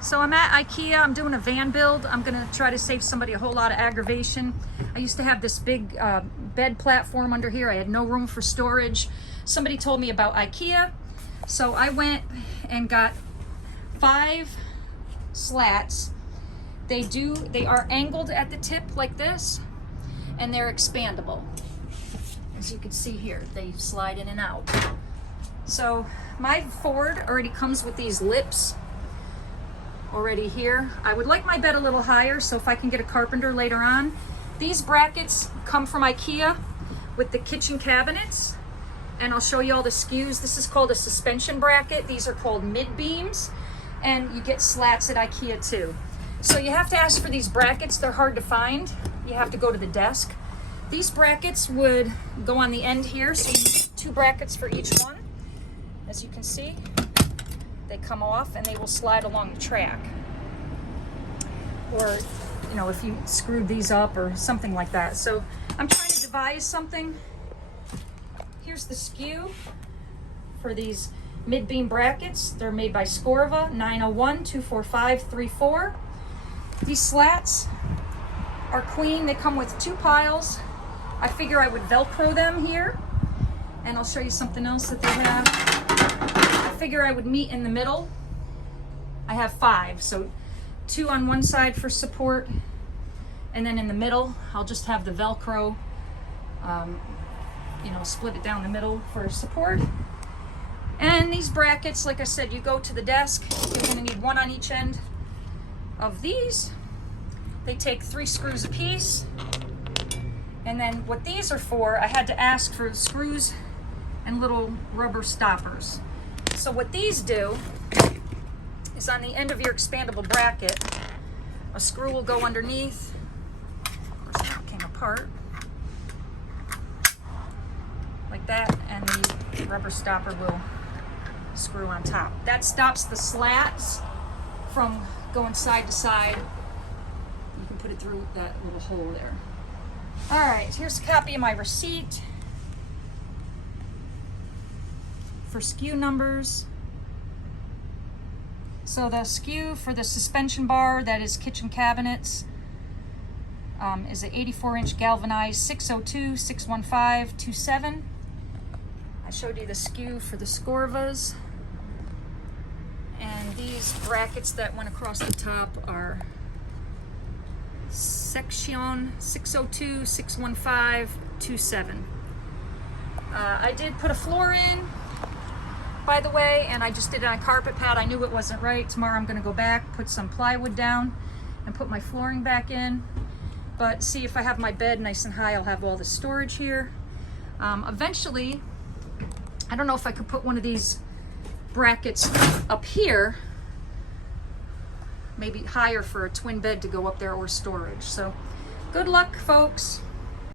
So I'm at IKEA, I'm doing a van build. I'm gonna try to save somebody a whole lot of aggravation. I used to have this big bed platform under here. I had no room for storage. Somebody told me about IKEA. So I went and got 5 slats. They are angled at the tip like this, and they're expandable. As you can see here, they slide in and out. So my Ford already comes with these lips already here. I would like my bed a little higher, so if I can get a carpenter later on. These brackets come from IKEA with the kitchen cabinets, and I'll show you all the SKUs. This is called a suspension bracket. These are called mid-beams, and you get slats at IKEA too. So you have to ask for these brackets. They're hard to find. You have to go to the desk. These brackets would go on the end here, so you need 2 brackets for each one. As you can see, they come off and they will slide along the track. Or, you know, if you screwed these up or something like that. So I'm trying to devise something. Here's the SKU for these mid-beam brackets. They're made by Scorva, 901-245-34. These slats are queen. They come with 2 piles. I figure I would Velcro them here, and I'll show you something else that they have. I figure I would meet in the middle. I have 5, so 2 on one side for support, and then in the middle I'll just have the Velcro, you know, split it down the middle for support. And these brackets, like I said, you go to the desk, you're going to need 1 on each end of these. They take 3 screws a piece. And then what these are for, I had to ask for screws and little rubber stoppers. So what these do is on the end of your expandable bracket, a screw will go underneath. Of course, that came apart. Like that, and the rubber stopper will screw on top. That stops the slats from going side to side. You can put it through that little hole there. All right, here's a copy of my receipt for SKU numbers. So the SKU for the suspension bar, that is kitchen cabinets, is an 84-inch galvanized 602-615-27. I showed you the SKU for the Scorvas. And these brackets that went across the top are Section 602-615-27. I did put a floor in, by the way, and I just did it on a carpet pad. I knew it wasn't right. Tomorrow I'm going to go back, put some plywood down, and put my flooring back in. But see, if I have my bed nice and high, I'll have all the storage here. Eventually, I don't know if I could put one of these brackets up here, maybe higher for a twin bed to go up there, or storage. So good luck, folks.